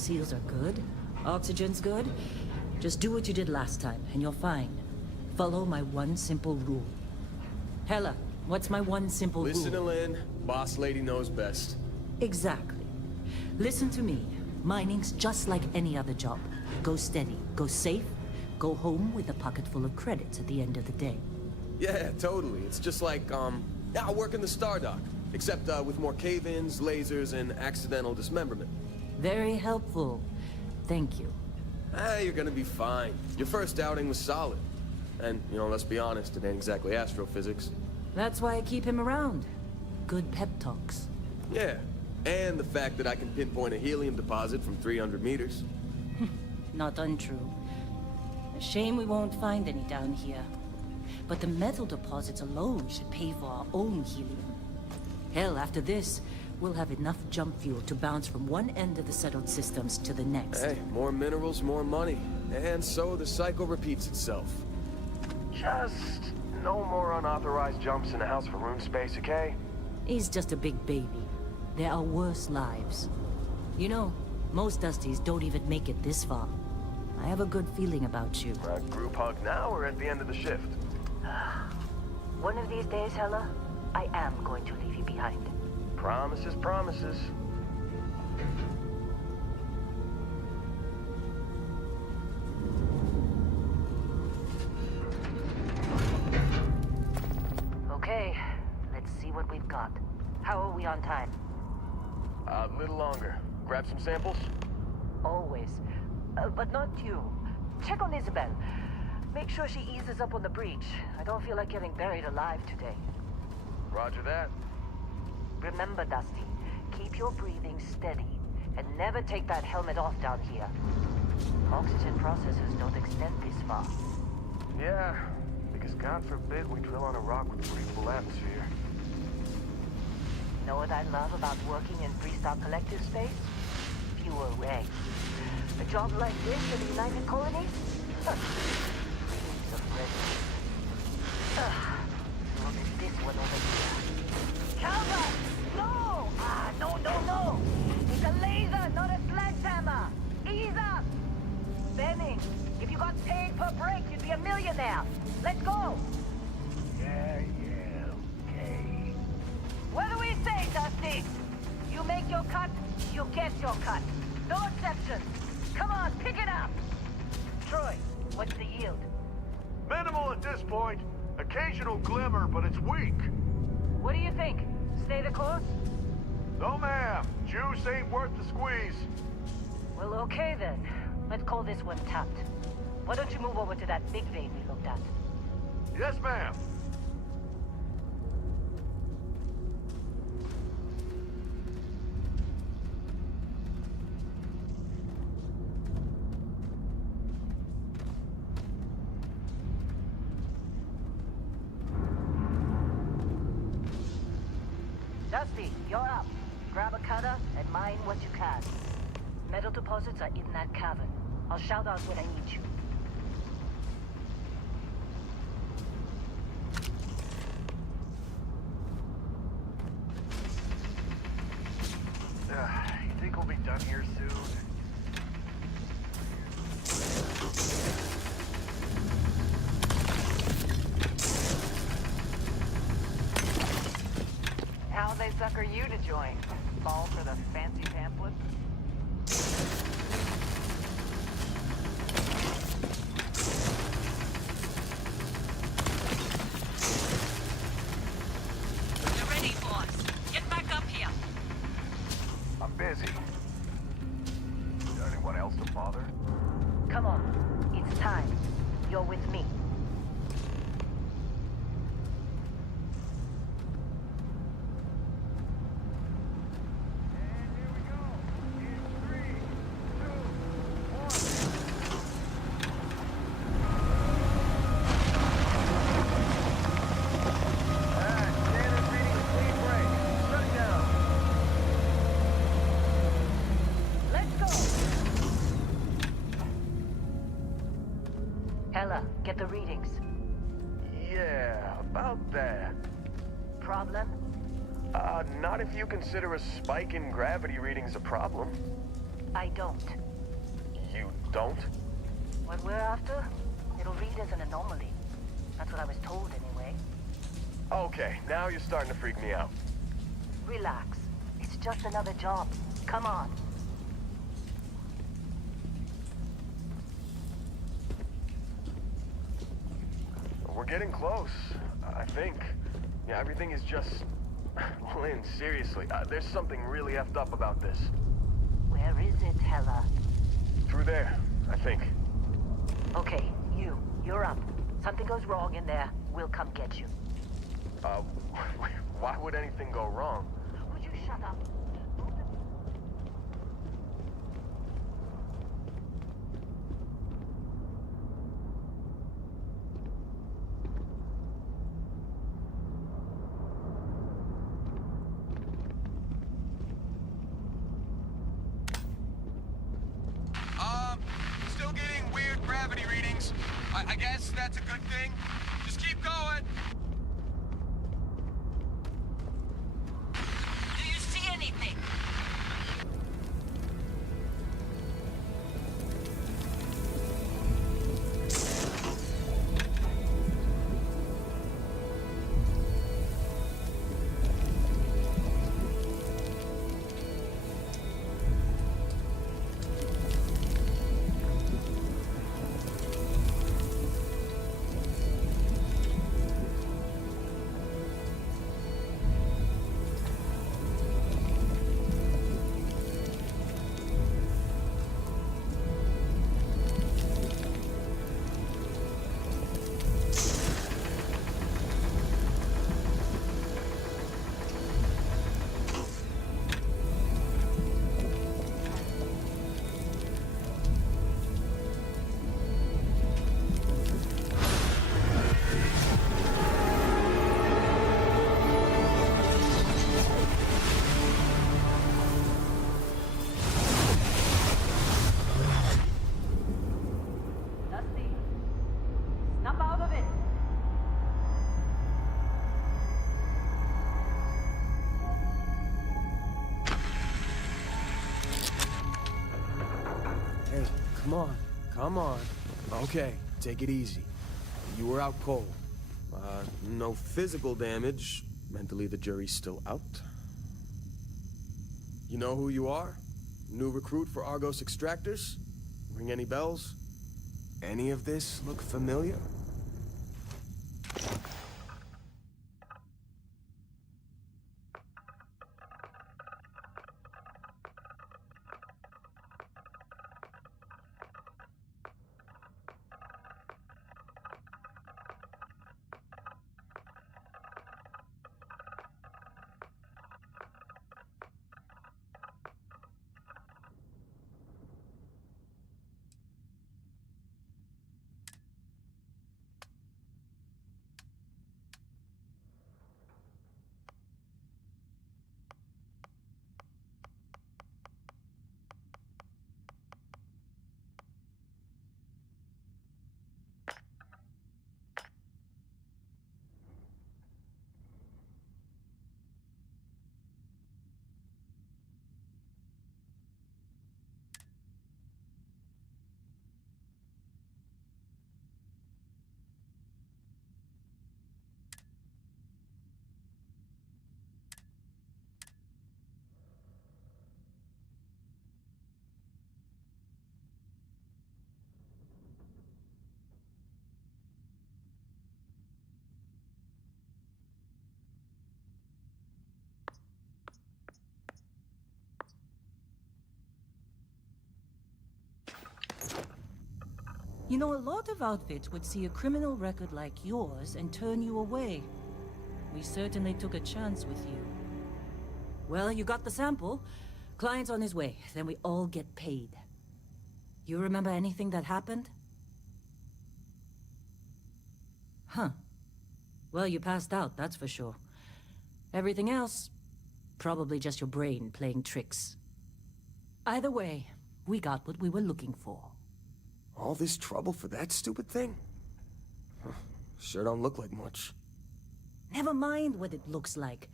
seals are good, oxygen's good, just do what you did last time, and you're fine. Follow my one simple rule. Hella, what's my one simple rule? Listen to Lynn. Boss lady knows best. Exactly. Listen to me. Mining's just like any other job. Go steady, go safe, go home with a pocket full of credits at the end of the day. Yeah, totally. It's just like, I work in the Stardock. Except with more cave-ins, lasers, and accidental dismemberment. Very helpful. Thank you. You're gonna be fine. Your first outing was solid. And, you know, let's be honest, it ain't exactly astrophysics. That's why I keep him around. Good pep talks. Yeah, and the fact that I can pinpoint a helium deposit from 300 meters. Not untrue. A shame we won't find any down here. But the metal deposits alone should pay for our own helium. Hell, after this, we'll have enough jump fuel to bounce from one end of the settled systems to the next. Hey, more minerals, more money. And so the cycle repeats itself. Just no more unauthorized jumps in the house for room space, okay? He's just a big baby. There are worse lives. You know, most Dusties don't even make it this far. I have a good feeling about you. Group hug now or at the end of the shift? One of these days, Hella, I am going to leave you behind. Promises, promises. Okay, let's see what we've got. How are we on time? A little longer. Grab some samples? Always. But not you. Check on Isabel. Make sure she eases up on the breach. I don't feel like getting buried alive today. Roger that. Remember, Dusty, keep your breathing steady and never take that helmet off down here. Oxygen processors don't extend this far. Yeah, because God forbid we drill on a rock with a breathable atmosphere. Know what I love about working in Freestar Collective space? Fewer regs. A job like this in the United Colonies? Dreams of redness. Look at this one over here. Calvert! No! No! It's a laser, not a sledgehammer! Ease up! Benning, if you got paid per break, you'd be a millionaire. Let's go! Yeah, okay. What do we say, Dusty? You make your cut, you get your cut. No exceptions. Come on, pick it up! Troy, what's the yield? Minimal at this point. Occasional glimmer, but it's weak. What do you think? Stay the course? No, ma'am. Juice ain't worth the squeeze. Well, okay then. Let's call this one tapped. Why don't you move over to that big vein we looked at? Yes, ma'am. Dusty, you're up. Grab a cutter and mine what you can. Metal deposits are in that cavern. I'll shout out when I need you. You think we'll be done here soon? How they sucker you to join? Fall for the fancy pamphlet? You're ready, boss. Get back up here. I'm busy. Got anyone else to bother? Come on. It's time. You're with me. Hella, get the readings. Yeah, about that. Problem? Not if you consider a spike in gravity readings a problem. I don't. You don't? What we're after, it'll read as an anomaly. That's what I was told anyway. Okay, now you're starting to freak me out. Relax. It's just another job. Come on. We're getting close, I think. Yeah, everything is just... Lynn, seriously, there's something really effed up about this. Where is it, Hella? Through there, I think. Okay, you're up. Something goes wrong in there, we'll come get you. Why would anything go wrong? Would you shut up? Still getting weird gravity readings. I guess that's a good thing. Just keep going. Do you see anything? Dusty, snap out of it. Hey, come on. Come on. Okay, take it easy. You were out cold. No physical damage. Mentally, the jury's still out. You know who you are? New recruit for Argos Extractors? Ring any bells? Any of this look familiar? You know, a lot of outfits would see a criminal record like yours and turn you away. We certainly took a chance with you. Well, you got the sample. Client's on his way, then we all get paid. You remember anything that happened? Huh. Well, you passed out, that's for sure. Everything else, probably just your brain playing tricks. Either way, we got what we were looking for. All this trouble for that stupid thing? Sure don't look like much. Never mind what it looks like.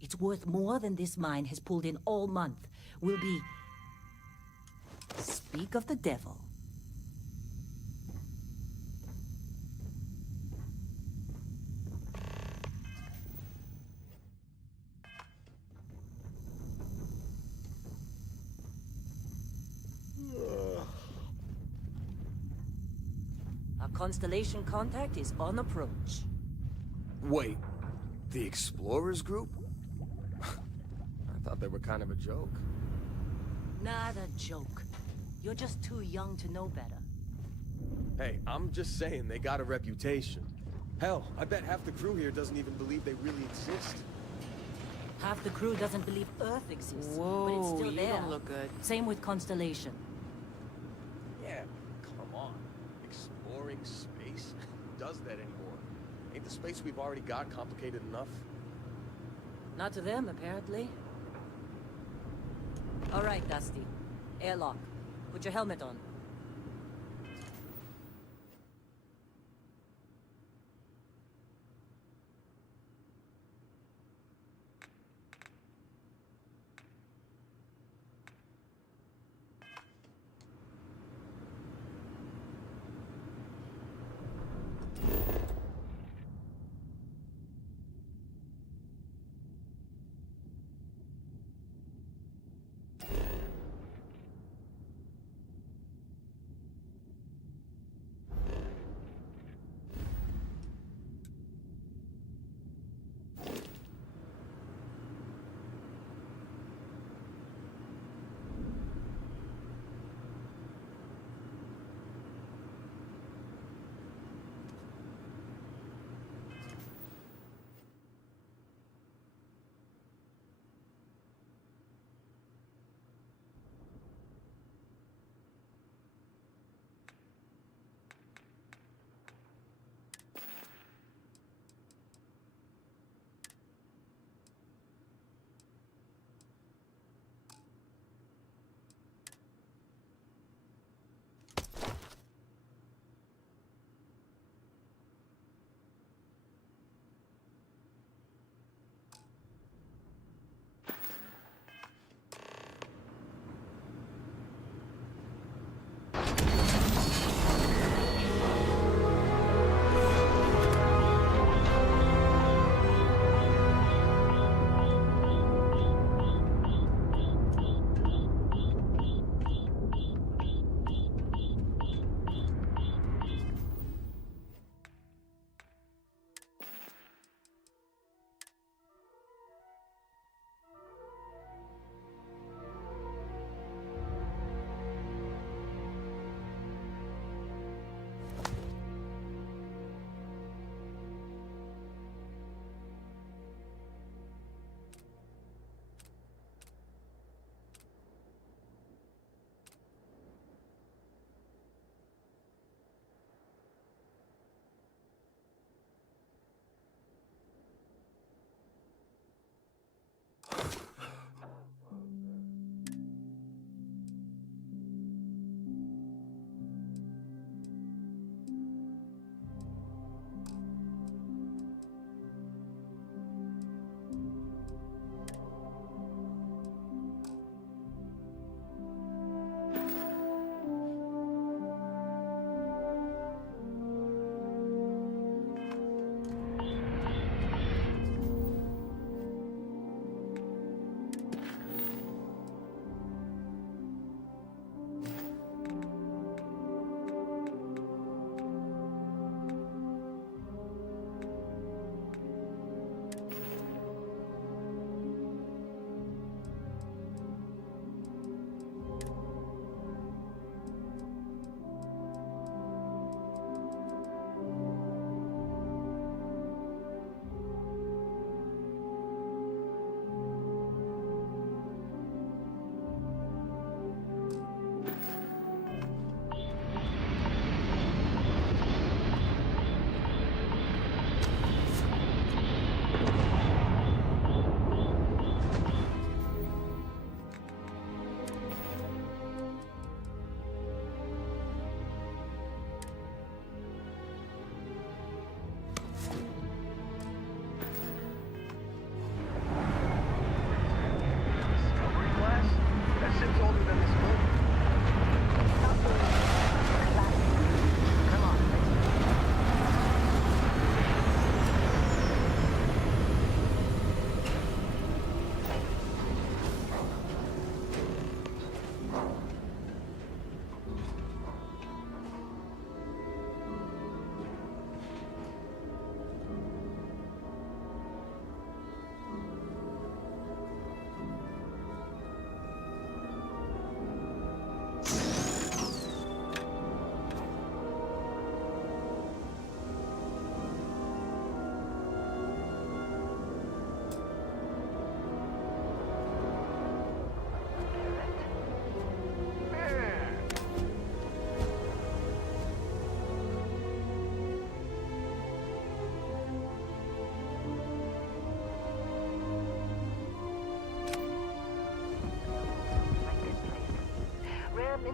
It's worth more than this mine has pulled in all month. We'll be... Speak of the devil. Our constellation contact is on approach. Wait, the Explorers group? I thought they were kind of a joke. Not a joke. You're just too young to know better. Hey, I'm just saying they got a reputation. Hell, I bet half the crew here doesn't even believe they really exist. Half the crew doesn't believe Earth exists, but it's Whoa, still you there. don't look good. Same with Constellation. Yeah, come on. Exploring space? Who does that anymore? Ain't the space we've already got complicated enough? Not to them, apparently. All right, Dusty. Airlock. Put your helmet on.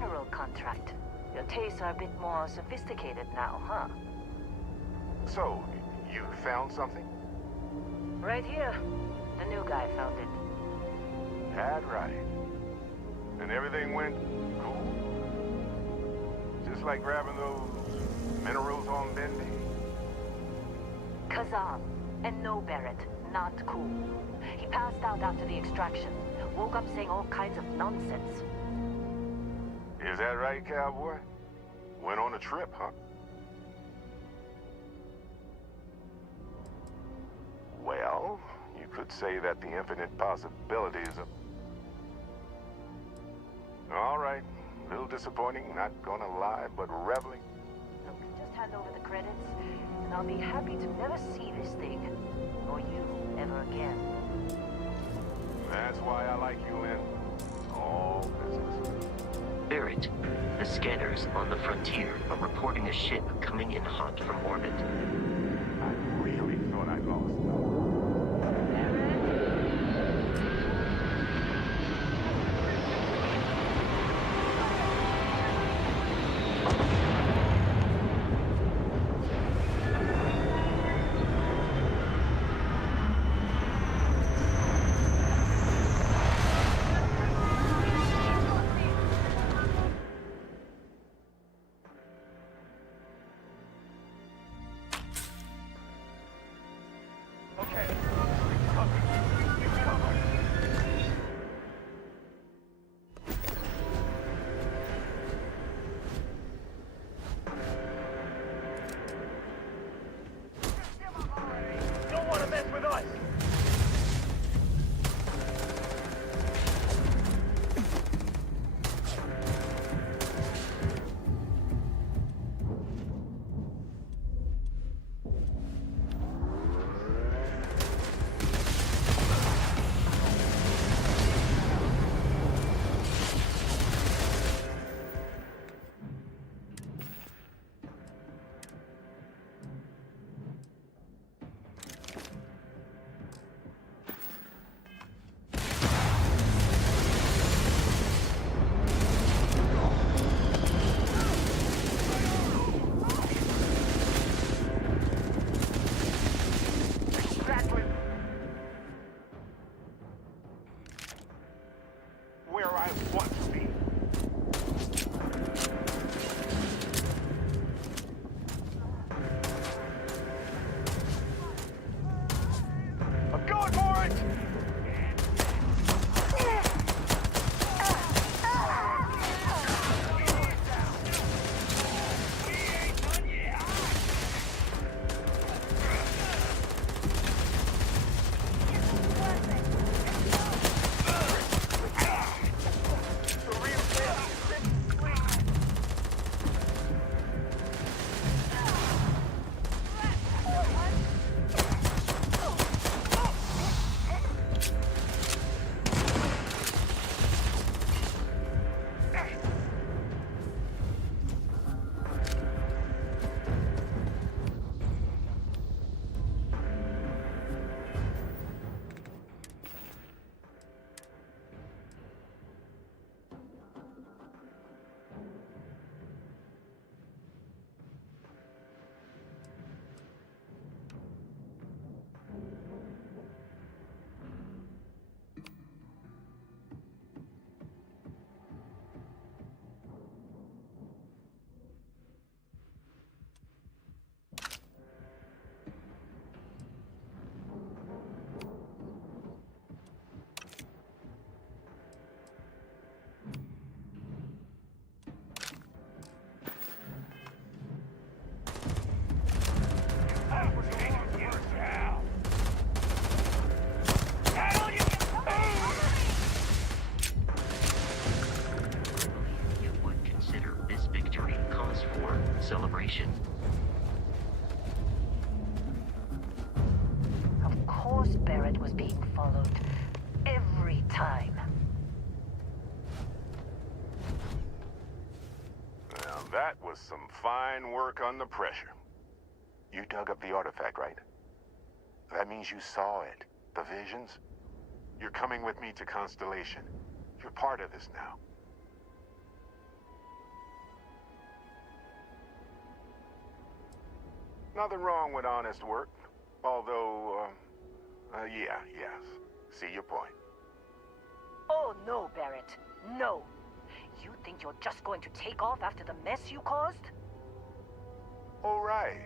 general contract. Your tastes are a bit more sophisticated now, huh? So, you found something? Right here. The new guy found it. Had right. And everything went cool? Just like grabbing those minerals on Bendy? Kazan. And no, Barrett. Not cool. He passed out after the extraction. Woke up saying all kinds of nonsense. Is that right, cowboy? Went on a trip, huh? Well, you could say that the infinite possibilities of... All right. A little disappointing, not gonna lie, but reveling. Look, just hand over the credits, and I'll be happy to never see this thing, or you, ever again. That's why I like you, Lynn. All business. Barrett, the scanners on the frontier are reporting a ship coming in hot from orbit. I really thought I lost. Okay. Recover. Don't want to mess with us. Exactly where I want to be. I'm going for it! You would consider this victory cause for celebration. Of course Barrett was being followed. Every time. Now that was some fine work under pressure. You dug up the artifact, right? That means you saw it. The visions? You're coming with me to Constellation. You're part of this now. Nothing wrong with honest work. Although, yes. See your point. Oh, no, Barrett. No. You think you're just going to take off after the mess you caused? All right.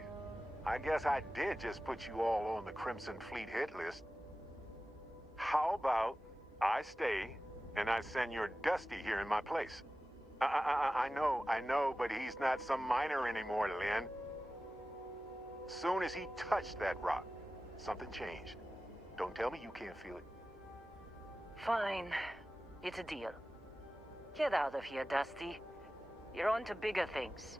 I guess I did just put you all on the Crimson Fleet hit list. How about I stay and I send your Dusty here in my place? I know, but he's not some miner anymore, Lynn. Soon as he touched that rock, something changed. Don't tell me you can't feel it. Fine. It's a deal. Get out of here, Dusty. You're on to bigger things.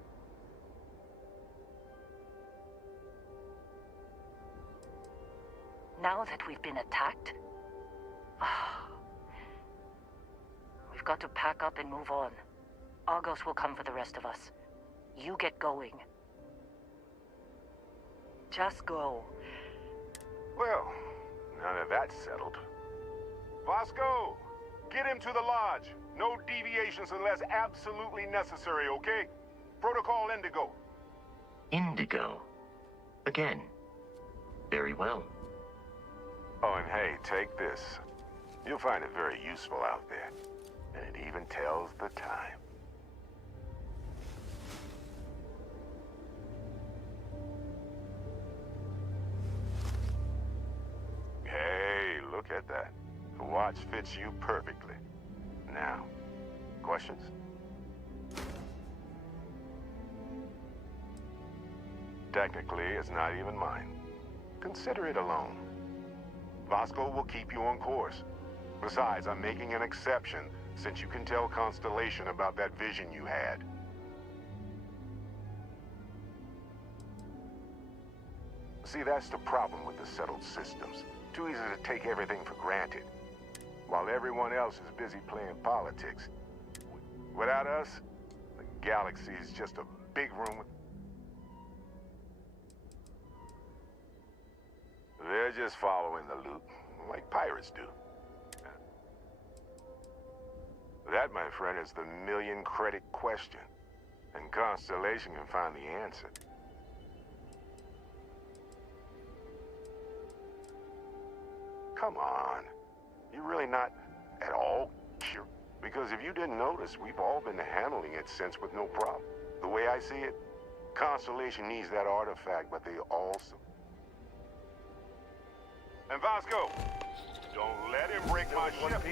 Now that we've been attacked, we've got to pack up and move on. Argos will come for the rest of us. You get going. Just go. Well, now that that's settled. Vasco, get him to the lodge. No deviations unless absolutely necessary, okay? Protocol Indigo. Indigo. Again. Very well. Oh, and hey, take this. You'll find it very useful out there. And it even tells the time. Hey, look at that. The watch fits you perfectly. Now, questions? Technically, it's not even mine. Consider it a loan. Vasco will keep you on course. Besides, I'm making an exception since you can tell Constellation about that vision you had. See, that's the problem with the settled systems. Too easy to take everything for granted, while everyone else is busy playing politics. Without us, the galaxy is just a big room with... They're just following the loot, like pirates do. That, my friend, is the million-credit question. And Constellation can find the answer. Come on. You're really not at all sure? Because if you didn't notice, we've all been handling it since with no problem. The way I see it, Constellation needs that artifact, but they also... And Vasco, don't let him break my ship.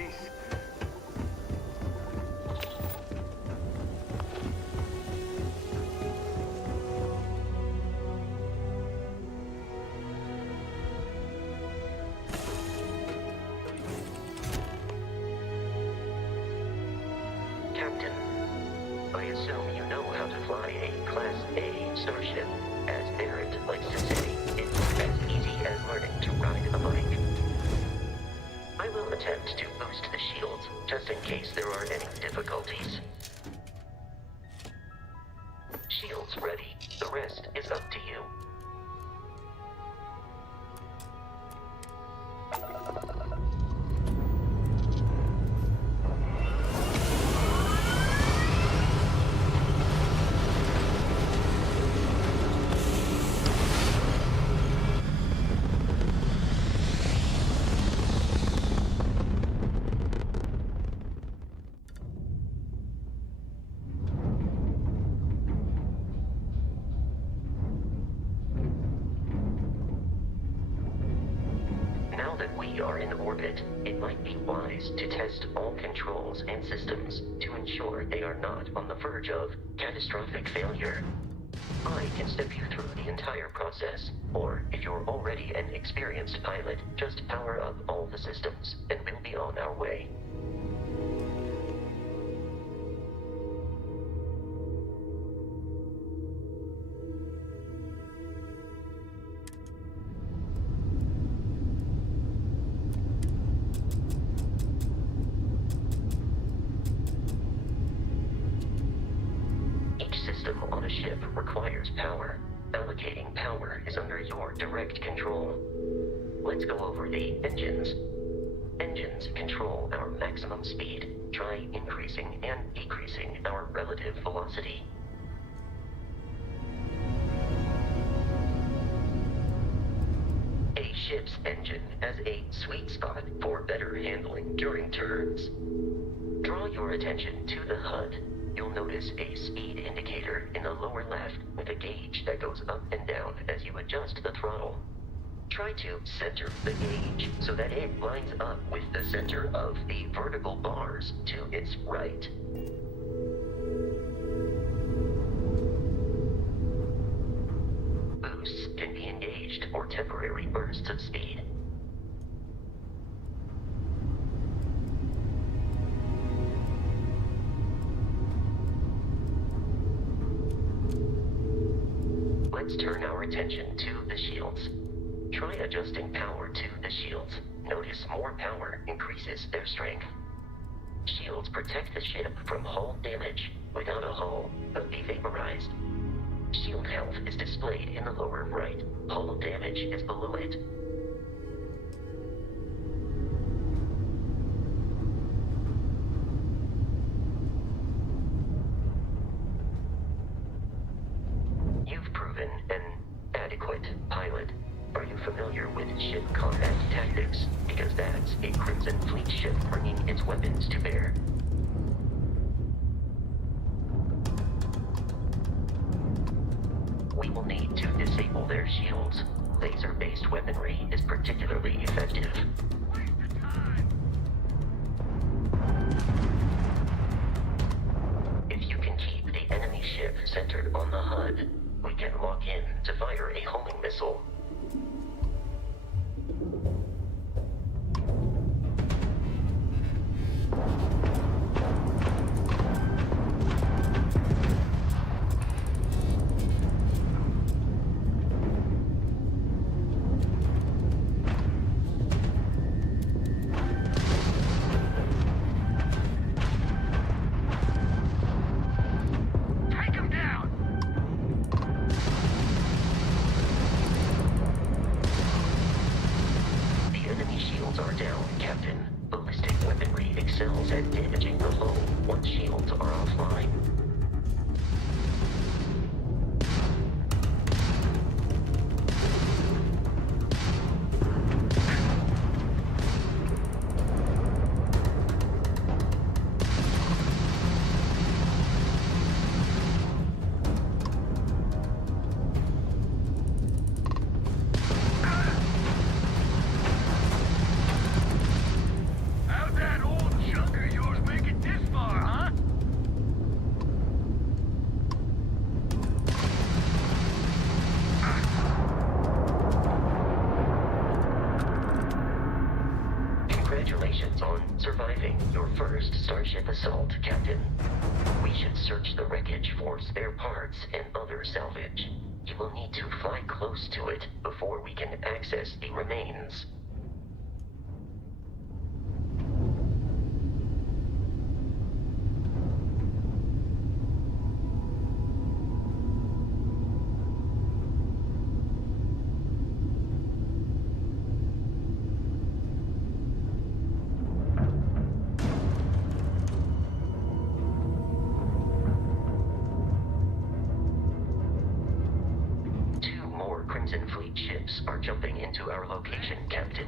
Captain, I assume you know how to fly a Class A starship. As Barrett likes to say, it's as easy as learning to ride a bike. I will attempt to boost the shields, just in case there are any difficulties. Shields ready. The rest is up to you. We are in orbit, it might be wise to test all controls and systems to ensure they are not on the verge of catastrophic failure. I can step you through the entire process, or if you're already an experienced pilot, just power up all the systems, and we'll be on our way. On a ship requires power. Allocating power is under your direct control. Let's go over the engines. Engines control our maximum speed. Try increasing and decreasing our relative velocity. ship's engine as a sweet spot for better handling during turns. Draw your attention to the HUD. You'll notice a speed indicator in the lower left with a gauge that goes up and down as you adjust the throttle. Try to center the gauge so that it lines up with the center of the vertical bars to its right. Boosts can be engaged for temporary bursts of speed. Let's turn our attention to the shields. Try adjusting power to the shields. Notice more power increases their strength. Shields protect the ship from hull damage. Without a hull, they'll be vaporized. Shield health is displayed in the lower right. Hull damage is below it. You've proven an adequate pilot. Are you familiar with ship combat tactics? Because that's a Crimson Fleet ship bringing its weapons to bear. We will need to disable their shields. Laser-based weaponry is particularly effective. If you can keep the enemy ship centered on the HUD, we can lock in to fire a homing missile. Congratulations on surviving your first Starship assault, Captain. We should search the wreckage for spare parts and other salvage. You will need to fly close to it before we can access the remains. Crimson Fleet ships are jumping into our location, Captain.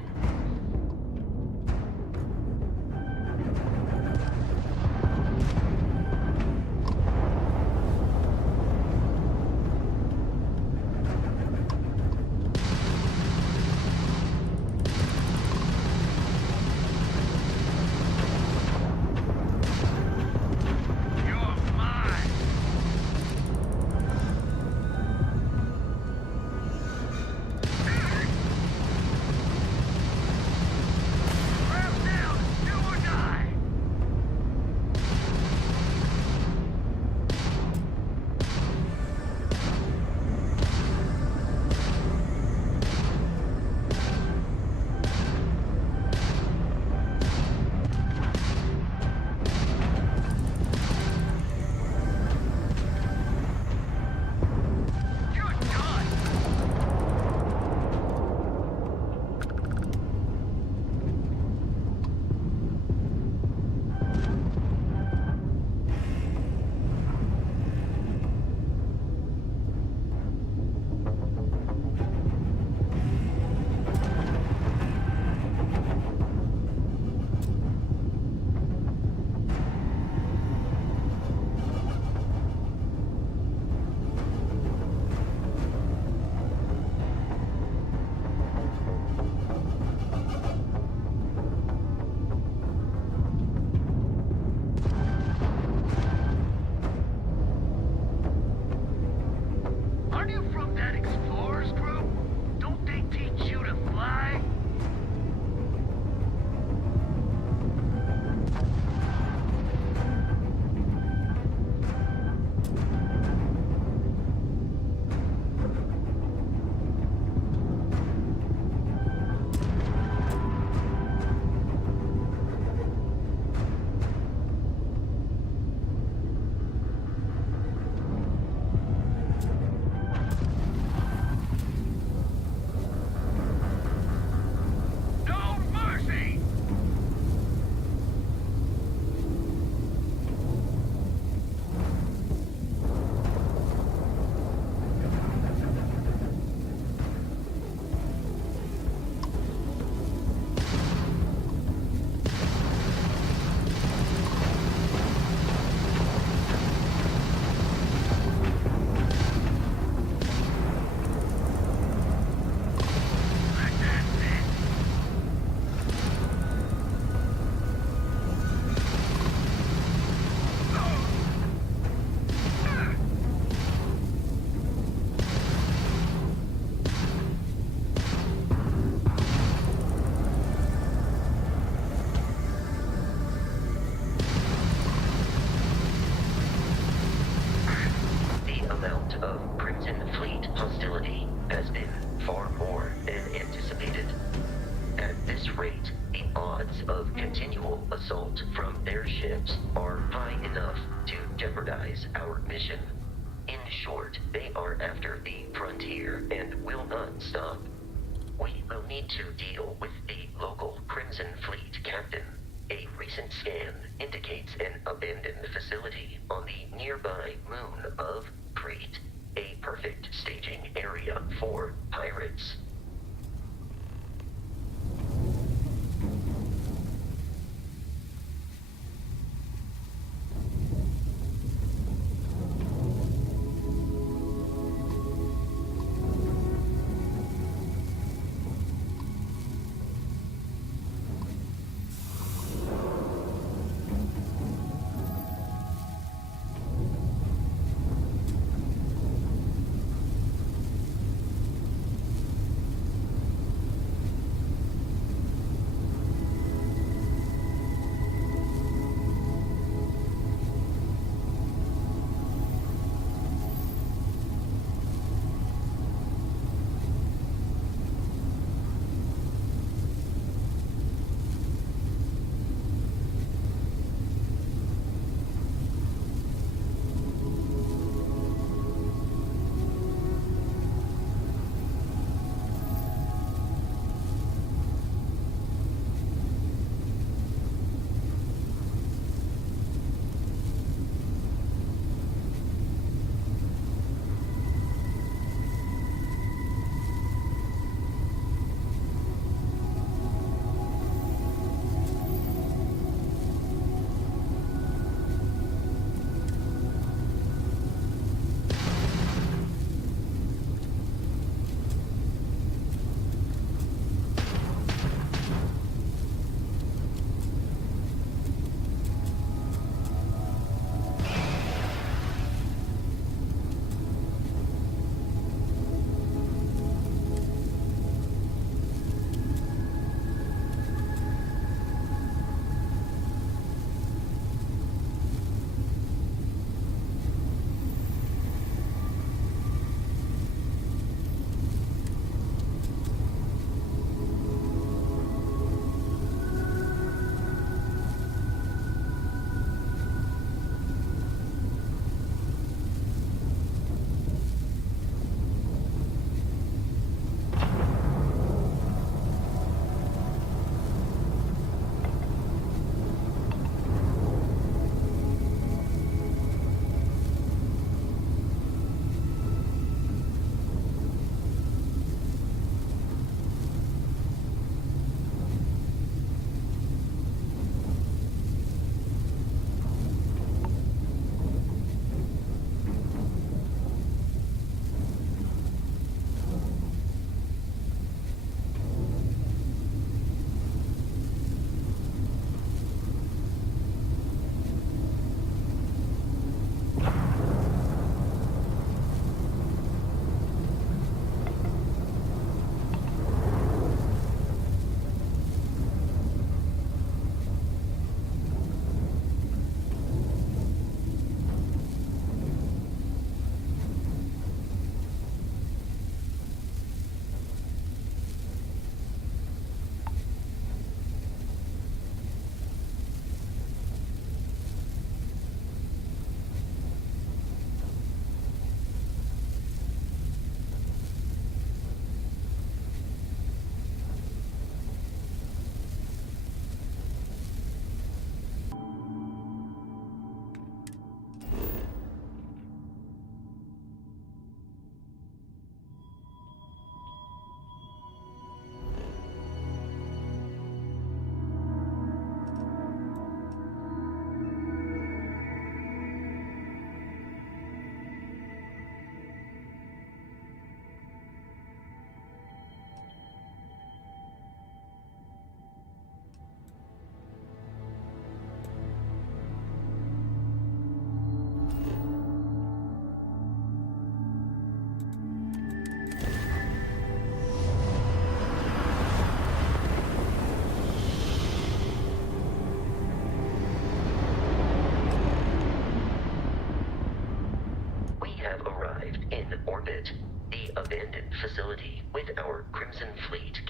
of Crimson Fleet hostility has been far more than anticipated. At this rate, the odds of continual assault from their ships are high enough to jeopardize our mission. In short, they are after the frontier and will not stop. We will need to deal with the local Crimson Fleet captain. A recent scan indicates an abandoned facility on the nearby moon of Crete, a perfect staging area for pirates.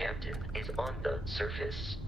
Captain, is on the surface.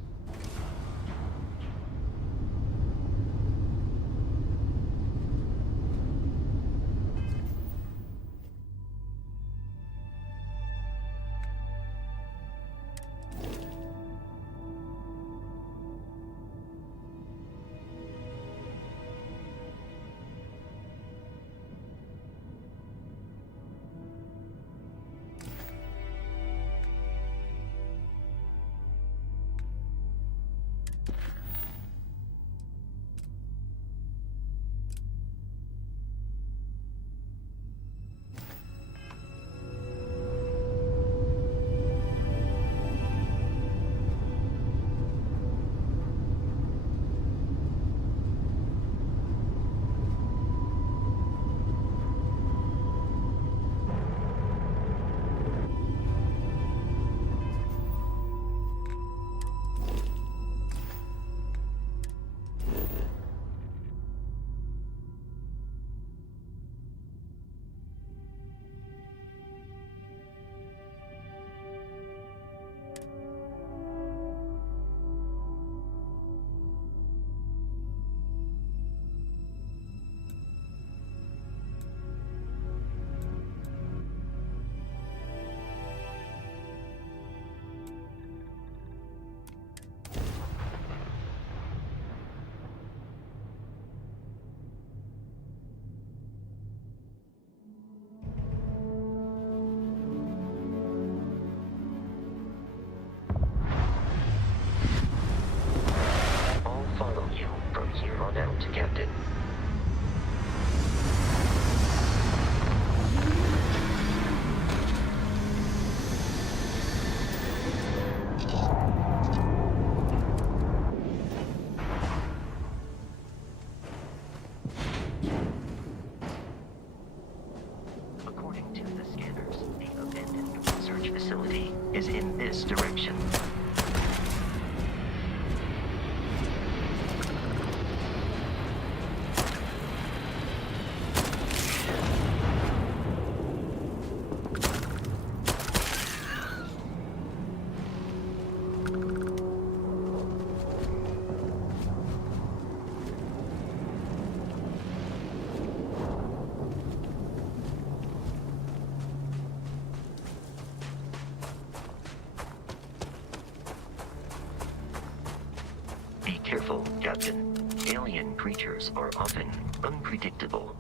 Captain. According to the scanners, the abandoned research facility is in this direction. Be careful, Captain. Alien creatures are often unpredictable.